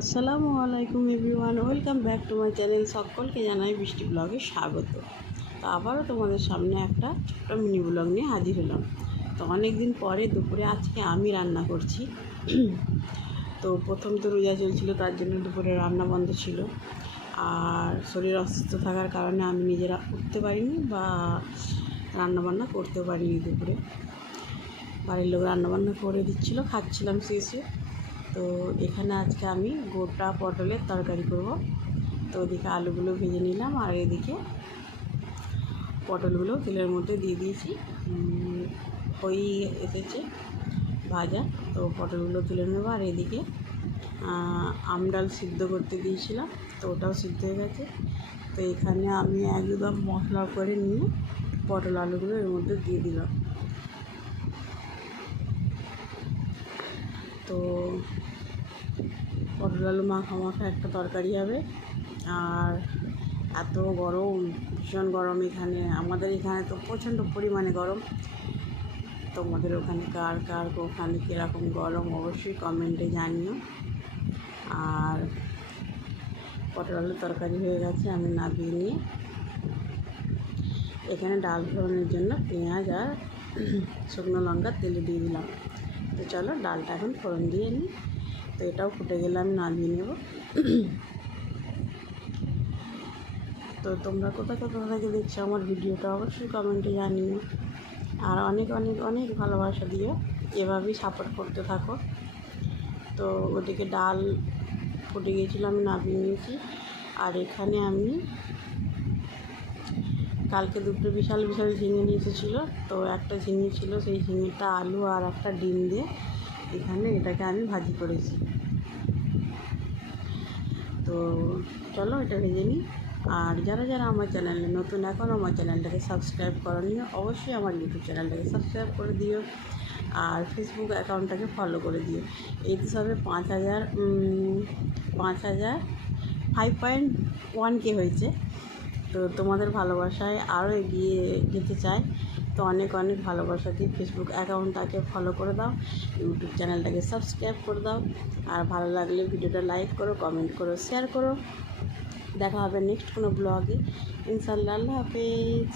আসসালামু আলাইকুম everyone, welcome back to my channel. সকলকে জানাই বৃষ্টি ব্লগে স্বাগত। তো আবারও তোমাদের সামনে একটা ছোট্ট মিনি ব্লগ নিয়ে হাজির হলাম। তো অনেক দিন পরে দুপুরে আজকে আমি রান্না করছি। তো প্রথম তো রোজা চলছিল, তার জন্য দুপুরে রান্না বন্ধ ছিল। আর শরীর অসুস্থ থাকার কারণে আমি নিজেরা উঠতে পারিনি বা রান্নাবান্না করতেও পারিনি। দুপুরে বাড়ির লোক রান্নাবান্না করে দিচ্ছিলো, খাচ্ছিলাম শেষে। তো এখানে আজকে আমি গোটা পটলের তরকারি করব। তো ওদিকে আলুগুলো ভেজে নিলাম, আর এদিকে পটলগুলো তেলের মধ্যে দিয়ে দিয়েছি। ওই এসেছে ভাজা, তো পটলগুলো তুলে নেবো। আর এদিকে আমডাল সিদ্ধ করতে দিয়েছিলাম, তো ওটাও সিদ্ধ হয়ে গেছে। তো এখানে আমি একদম মশলা করে নিয়ে পটল আলুগুলো এর মধ্যে দিয়ে দিলাম। তো পটল আলু মাখা মাখা একটা তরকারি হবে। আর এত গরম, ভীষণ গরম এখানে। আমাদের এখানে তো প্রচণ্ড পরিমাণে গরম। তোমাদের ওখানে কার ওখানে কীরকম গরম অবশ্যই কমেন্টে জানিও। আর পটল আলুর তরকারি হয়ে গেছে, আমি নামিয়ে নিয়ে এখানে ডাল ফোড়নের জন্য পেঁয়াজ আর শুকনো লঙ্কা তেলে দিয়ে দিলাম। তো চলো ডালটা এখন ফোড়ন দিয়ে নিই। তো এটাও ফুটে গেলে আমি নামিয়ে নেব। তো তোমরা কোথা থেকে দেখছো আমার ভিডিওটা অবশ্যই কমেন্টে জানিও। আর অনেক অনেক অনেক ভালোবাসা দিও, এভাবেই সাপোর্ট করতে থাকো। তো ওদিকে ডাল ফুটে গিয়েছিলো, আমি নামিয়ে নিয়েছি। আর এখানে আমি কালকে দুটো বিশাল বিশাল ঝিঙে নিয়ে এসেছিলো। তো একটা ঝিঙে ছিল, সেই ঝিঙেটা আলু আর একটা ডিম দিয়ে এখানে এটাকে আমি ভাজি করেছি। তো চলো এটা ভেজে নিই। আর যারা যারা আমার চ্যানেলে নতুন, এখন আমার চ্যানেলটাকে সাবস্ক্রাইব করনি, অবশ্যই আমার ইউটিউব চ্যানেলটাকে সাবস্ক্রাইব করে দিও। আর ফেসবুক অ্যাকাউন্টটাকে ফলো করে দিও। এই তো সবে 5.1K হয়েছে। তো তোমাদের ভালোবাসায় আরও এগিয়ে যেতে চাই। তো অনেক অনেক ভালোবাসা দিয়ে ফেসবুক অ্যাকাউন্টটাকে ফলো করে দাও, ইউটিউব চ্যানেলটাকে সাবস্ক্রাইব করে দাও। আর ভালো লাগলে ভিডিওটা লাইক করো, কমেন্ট করো, শেয়ার করো। দেখা হবে নেক্সট কোনো ব্লগে, ইনশাআল্লাহ। আল্লাহ হাফেজ।